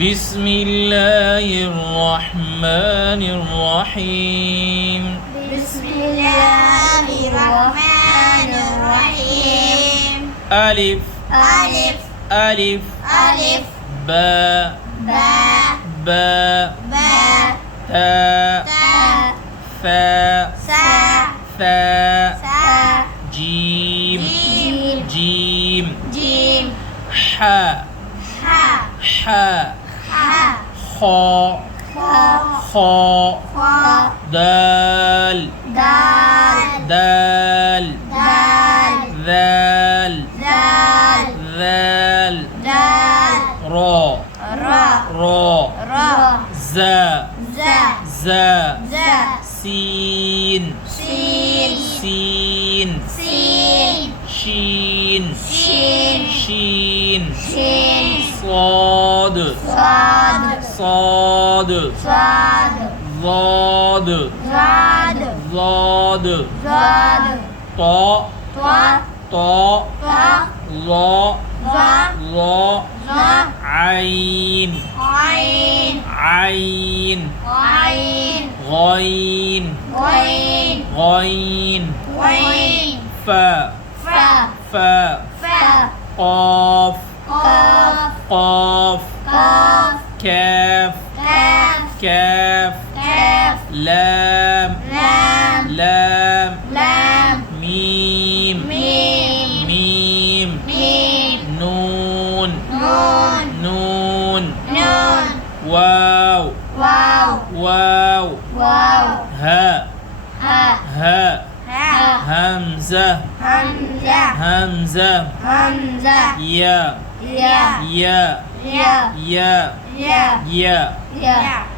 بسم الله الرحمن الرحيم بسم الله الرحمن الرحيم ألف ألف ألف ألف باء باء باء باء تاء تاء ثاء ساء ثاء ساء جيم جيم جيم جيم حاء حاء حاء حاء خاء خاء خاء خاء دال دال دال دال ذال دال ذال دال را راء را راء زا زا زا زا سين سين سين سين شين شين شين شين صاد صاد صاد صاد ضاد ضاد ضاد ضاد طاء طاء طاء طاء ظاء ظاء ظاء ظاء عين عين عين عين غين غين غين غين فاء فاء فاء فاء قاف قاف قاف قاف كاف كاف كاف كاف لام لام لام لام ميم ميم ميم ميم نون نون نون نون واو واو واو واو هاء ها هاء ها همزة همزة همزة همزة يا يا يا يا يا يا يا يا